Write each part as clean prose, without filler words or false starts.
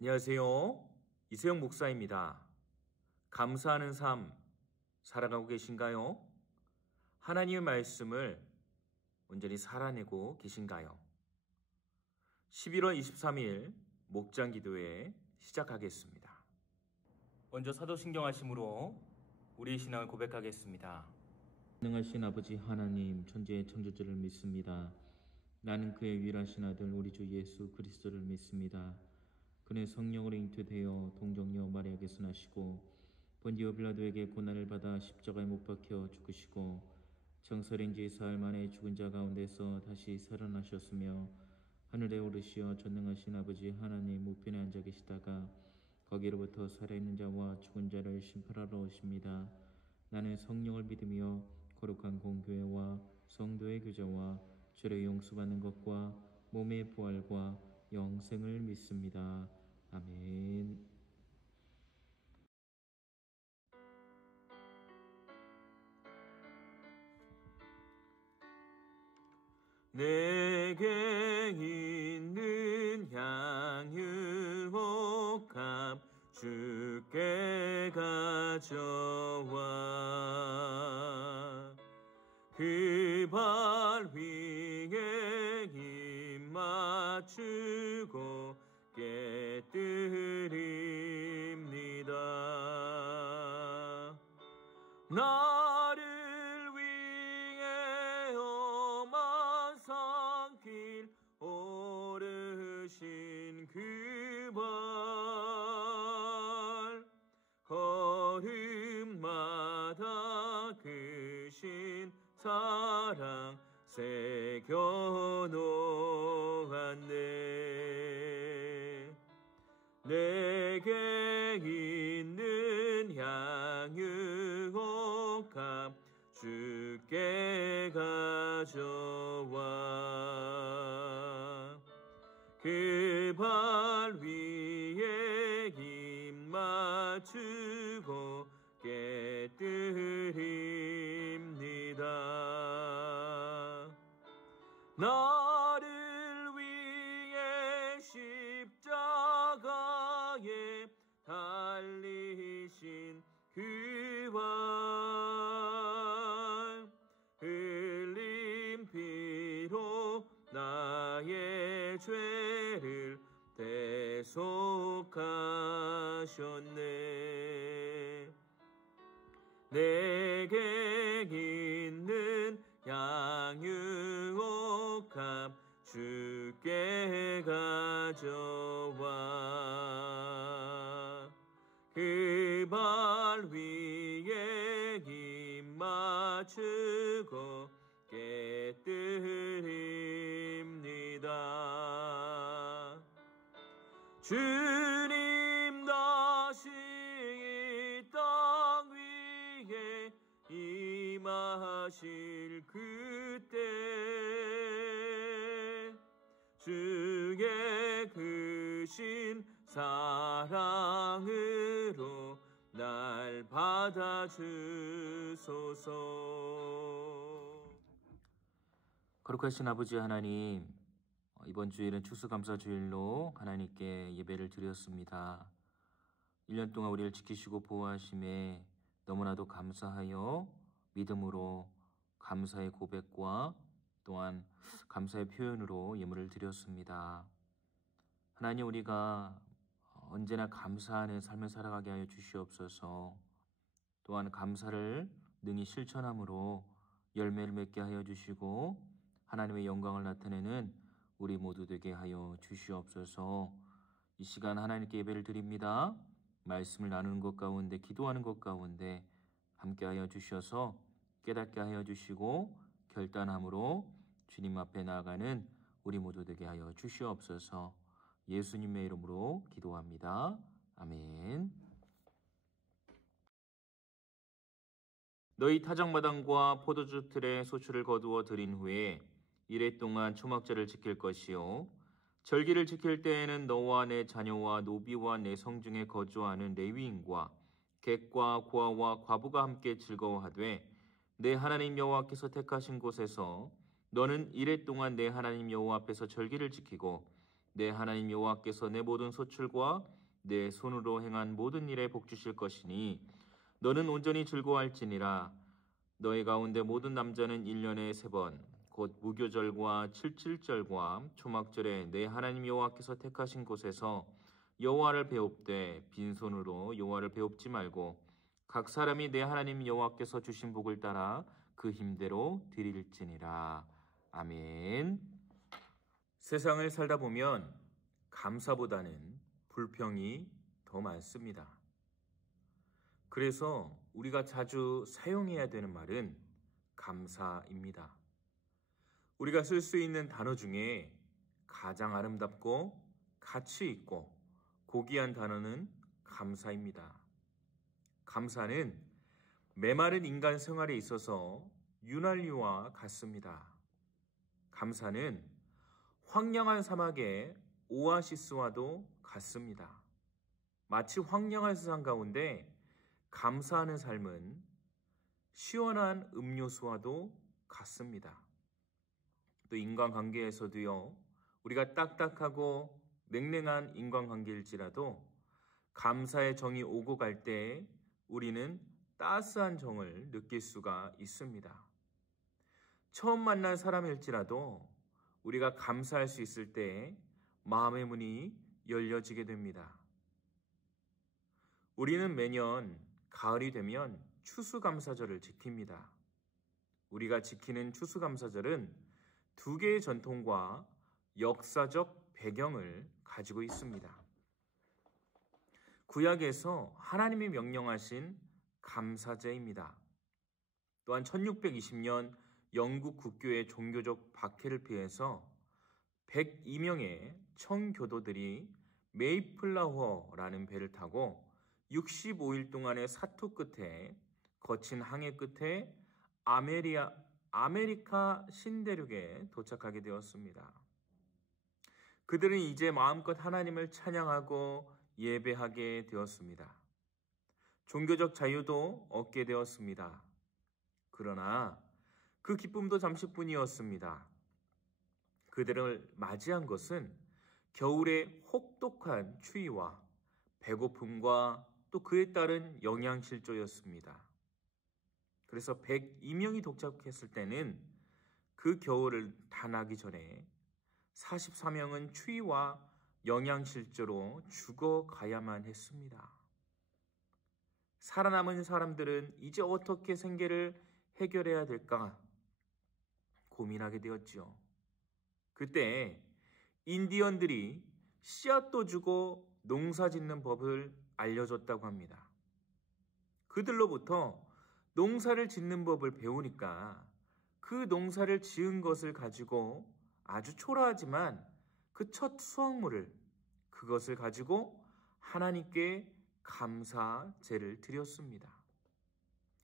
안녕하세요. 이세영 목사입니다. 감사하는 삶 살아가고 계신가요? 하나님의 말씀을 온전히 살아내고 계신가요? 11월 23일 목장 기도회 시작하겠습니다. 먼저 사도신경 하심으로 우리의 신앙을 고백하겠습니다. 전능하신 아버지 하나님, 천지의 창조주를 믿습니다. 나는 그의 유일하신 아들 우리 주 예수 그리스도를 믿습니다. 그는 성령으로 잉태되어 동정녀 마리아에게서 나시고 본디오 빌라도에게 고난을 받아 십자가에 못 박혀 죽으시고 정설인 지 사흘 만에 죽은 자 가운데서 다시 살아나셨으며 하늘에 오르시어 전능하신 아버지 하나님 우편에 앉아 계시다가 거기로부터 살아있는 자와 죽은 자를 심판하러 오십니다. 나는 성령을 믿으며 거룩한 공교회와 성도의 교제와 죄를 용서받는 것과 몸의 부활과 영생을 믿습니다. 아멘. 내게 있는 향유옥합 주께 가져와 그 발 위에 입 맞추고 깨뜨립니다. 나를 위해 험한 산길 오르신 그 발 걸음마다 크신 사랑 새겨놓았네. 내게 있는 향유옥합 주께 가져와 그 발 위에 입 맞추고 깨뜨립니다. 나를 위해 십자가에 달리신 그 발 흘린 피로 나의 죄를 대속하셨네. 내게 있는 향유옥합 주께 가져와 그 발 위에 입 맞추고 깨뜨립니다. 주님 다시 이 땅 위에 임하실 그때 주의 크신 사랑으로 날 받아주소서. 거룩하신 아버지 하나님, 이번 주일은 추수감사주일로 하나님께 예배를 드렸습니다. 1년 동안 우리를 지키시고 보호하심에 너무나도 감사하여 믿음으로 감사의 고백과 또한 감사의 표현으로 예물을 드렸습니다. 하나님, 우리가 언제나 감사하는 삶을 살아가게 하여 주시옵소서. 또한 감사를 능히 실천함으로 열매를 맺게 하여 주시고 하나님의 영광을 나타내는 우리 모두 되게 하여 주시옵소서. 이 시간 하나님께 예배를 드립니다. 말씀을 나누는 것 가운데, 기도하는 것 가운데 함께 하여 주셔서 깨닫게 하여 주시고 결단함으로 주님 앞에 나아가는 우리 모두 되게 하여 주시옵소서. 예수님의 이름으로 기도합니다. 아멘. 너희 타작마당과 포도주 틀에 소출을 거두어 들인 후에 이래 동안 초막절을 지킬 것이요 절기를 지킬 때에는 너와 내 자녀와 노비와 내 성중에 거주하는 레위인과 객과 고아와 과부가 함께 즐거워하되 내 하나님 여호와께서 택하신 곳에서 너는 이래 동안 내 하나님 여호와 앞에서 절기를 지키고 내 하나님 여호와께서 내 모든 소출과 내 손으로 행한 모든 일에 복 주실 것이니 너는 온전히 즐거워할지니라. 너희 가운데 모든 남자는 1년에 3번 곧 무교절과 칠칠절과 초막절에 내 하나님 여호와께서 택하신 곳에서 여호와를 배웁되 빈손으로 여호와를 배웁지 말고 각 사람이 내 하나님 여호와께서 주신 복을 따라 그 힘대로 드릴지니라. 아멘. 세상을 살다 보면 감사보다는 불평이 더 많습니다. 그래서 우리가 자주 사용해야 되는 말은 감사입니다. 우리가 쓸 수 있는 단어 중에 가장 아름답고 가치 있고 고귀한 단어는 감사입니다. 감사는 메마른 인간 생활에 있어서 윤활유와 같습니다. 감사는 황량한 사막의 오아시스와도 같습니다. 마치 황량한 세상 가운데 감사하는 삶은 시원한 음료수와도 같습니다. 또 인간관계에서도요, 우리가 딱딱하고 냉랭한 인간관계일지라도 감사의 정이 오고 갈 때 우리는 따스한 정을 느낄 수가 있습니다. 처음 만난 사람일지라도 우리가 감사할 수 있을 때 마음의 문이 열려지게 됩니다. 우리는 매년 가을이 되면 추수감사절을 지킵니다. 우리가 지키는 추수감사절은 2개의 전통과 역사적 배경을 가지고 있습니다. 구약에서 하나님이 명령하신 감사제입니다. 또한 1620년 영국 국교의 종교적 박해를 피해서 102명의 청교도들이 메이플라워라는 배를 타고 65일 동안의 사투 끝에 거친 항해 끝에 아메리카 신대륙에 도착하게 되었습니다. 그들은 이제 마음껏 하나님을 찬양하고 예배하게 되었습니다. 종교적 자유도 얻게 되었습니다. 그러나 그 기쁨도 잠시뿐이었습니다. 그들을 맞이한 것은 겨울의 혹독한 추위와 배고픔과 또 그에 따른 영양실조였습니다. 그래서 102명이 도착했을 때는 그 겨울을 다 나기 전에 44명은 추위와 영양실조로 죽어가야만 했습니다. 살아남은 사람들은 이제 어떻게 생계를 해결해야 될까 고민하게 되었지요. 그때 인디언들이 씨앗도 주고 농사 짓는 법을 알려줬다고 합니다. 그들로부터 농사를 짓는 법을 배우니까 그 농사를 지은 것을 가지고 아주 초라하지만 그 첫 수확물을 그것을 가지고 하나님께 감사제를 드렸습니다.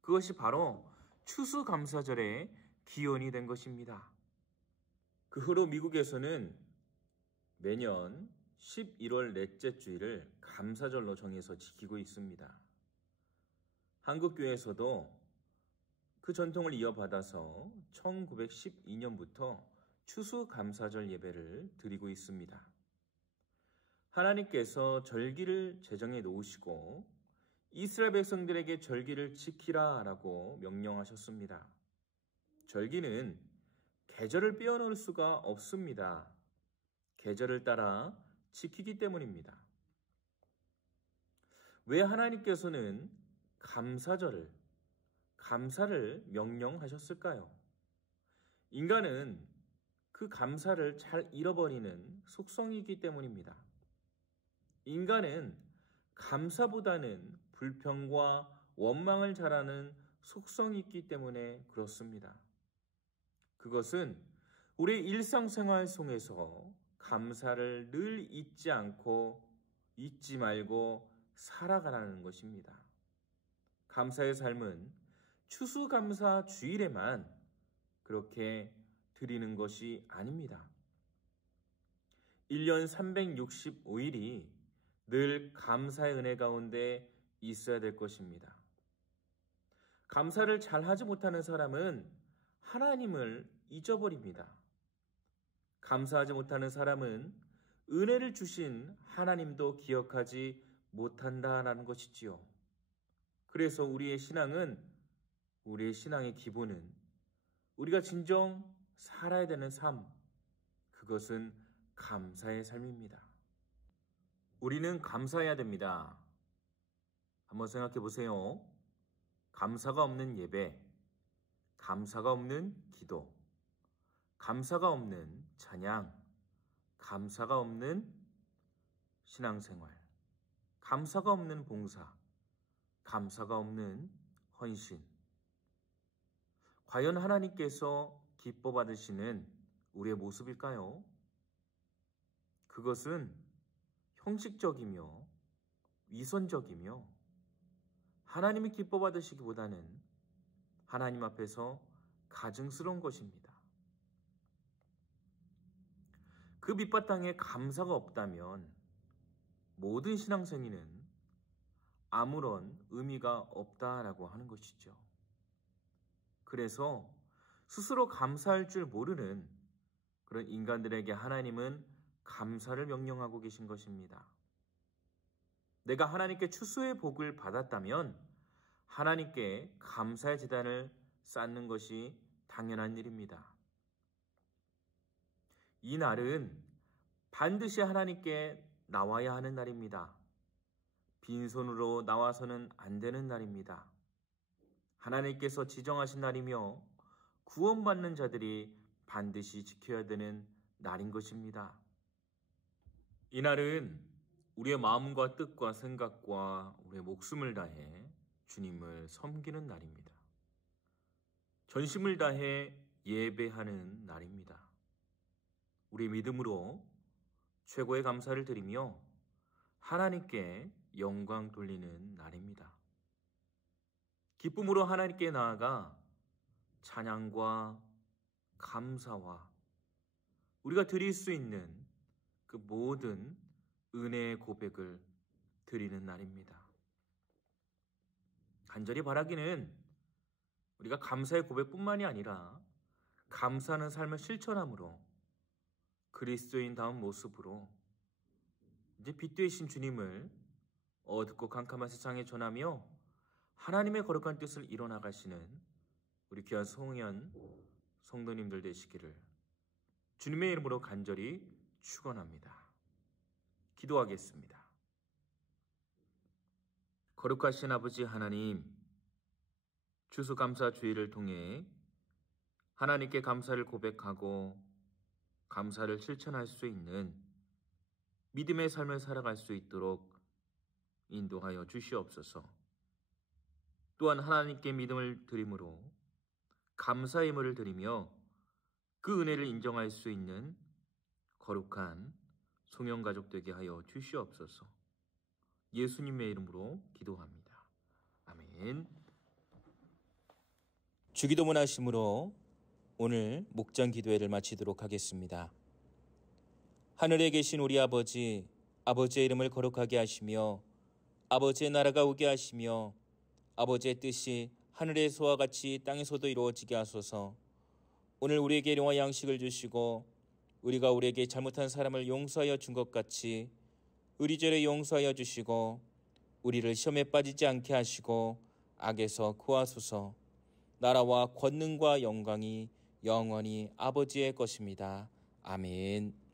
그것이 바로 추수감사절의 기원이 된 것입니다. 그 후로 미국에서는 매년 11월 넷째 주일을 감사절로 정해서 지키고 있습니다. 한국교회에서도 그 전통을 이어받아서 1912년부터 추수감사절 예배를 드리고 있습니다. 하나님께서 절기를 제정해 놓으시고 이스라엘 백성들에게 절기를 지키라라고 명령하셨습니다. 절기는 계절을 빼어놓을 수가 없습니다. 계절을 따라 지키기 때문입니다. 왜 하나님께서는 감사를 명령하셨을까요? 인간은 그 감사를 잘 잃어버리는 속성이기 때문입니다. 인간은 감사보다는 불평과 원망을 잘하는 속성이 있기 때문에 그렇습니다. 그것은 우리 일상생활 속에서 감사를 늘 잊지 말고 살아가라는 것입니다. 감사의 삶은 추수감사 주일에만 그렇게 드리는 것이 아닙니다. 1년 365일이 늘 감사의 은혜 가운데 있어야 될 것입니다. 감사를 잘하지 못하는 사람은 하나님을 잊어버립니다. 감사하지 못하는 사람은 은혜를 주신 하나님도 기억하지 못한다라는 것이지요. 그래서 우리의 신앙의 기본은 우리가 진정 살아야 되는 삶, 그것은 감사의 삶입니다. 우리는 감사해야 됩니다. 한번 생각해 보세요. 감사가 없는 예배, 감사가 없는 기도, 감사가 없는 찬양, 감사가 없는 신앙생활, 감사가 없는 봉사, 감사가 없는 헌신. 과연 하나님께서 기뻐 받으시는 우리의 모습일까요? 그것은 형식적이며 위선적이며 하나님이 기뻐 받으시기보다는 하나님 앞에서 가증스러운 것입니다. 그 밑바탕에 감사가 없다면 모든 신앙생활은 아무런 의미가 없다라고 하는 것이죠. 그래서 스스로 감사할 줄 모르는 그런 인간들에게 하나님은 감사를 명령하고 계신 것입니다. 내가 하나님께 추수의 복을 받았다면 하나님께 감사의 제단을 쌓는 것이 당연한 일입니다. 이 날은 반드시 하나님께 나와야 하는 날입니다. 빈손으로 나와서는 안 되는 날입니다. 하나님께서 지정하신 날이며 구원받는 자들이 반드시 지켜야 되는 날인 것입니다. 이 날은 우리의 마음과 뜻과 생각과 우리의 목숨을 다해 주님을 섬기는 날입니다. 전심을 다해 예배하는 날입니다. 우리 믿음으로 최고의 감사를 드리며 하나님께 영광 돌리는 날입니다. 기쁨으로 하나님께 나아가 찬양과 감사와 우리가 드릴 수 있는 그 모든 은혜의 고백을 드리는 날입니다. 간절히 바라기는 우리가 감사의 고백뿐만이 아니라 감사하는 삶을 실천함으로 그리스도인다운 모습으로 이제 빛 되신 주님을 어둡고 캄캄한 세상에 전하며 하나님의 거룩한 뜻을 이뤄나가시는 우리 귀한 송현 성도님들 되시기를 주님의 이름으로 간절히 축원합니다. 기도하겠습니다. 거룩하신 아버지 하나님, 추수감사주의를 통해 하나님께 감사를 고백하고 감사를 실천할 수 있는 믿음의 삶을 살아갈 수 있도록 인도하여 주시옵소서. 또한 하나님께 믿음을 드림으로 감사의 예물을 드리며 그 은혜를 인정할 수 있는 거룩한 송영가족 되게 하여 주시옵소서. 예수님의 이름으로 기도합니다. 아멘. 주기도문 하심으로 오늘 목장 기도회를 마치도록 하겠습니다. 하늘에 계신 우리 아버지, 아버지의 이름을 거룩하게 하시며 아버지의 나라가 오게 하시며 아버지의 뜻이 하늘에서와 같이 땅에서도 이루어지게 하소서. 오늘 우리에게 일용할 양식을 주시고 우리가 우리에게 잘못한 사람을 용서하여 준 것 같이 우리 죄를 용서하여 주시고 우리를 시험에 빠지지 않게 하시고 악에서 구하소서. 나라와 권능과 영광이 영원히 아버지의 것입니다. 아멘.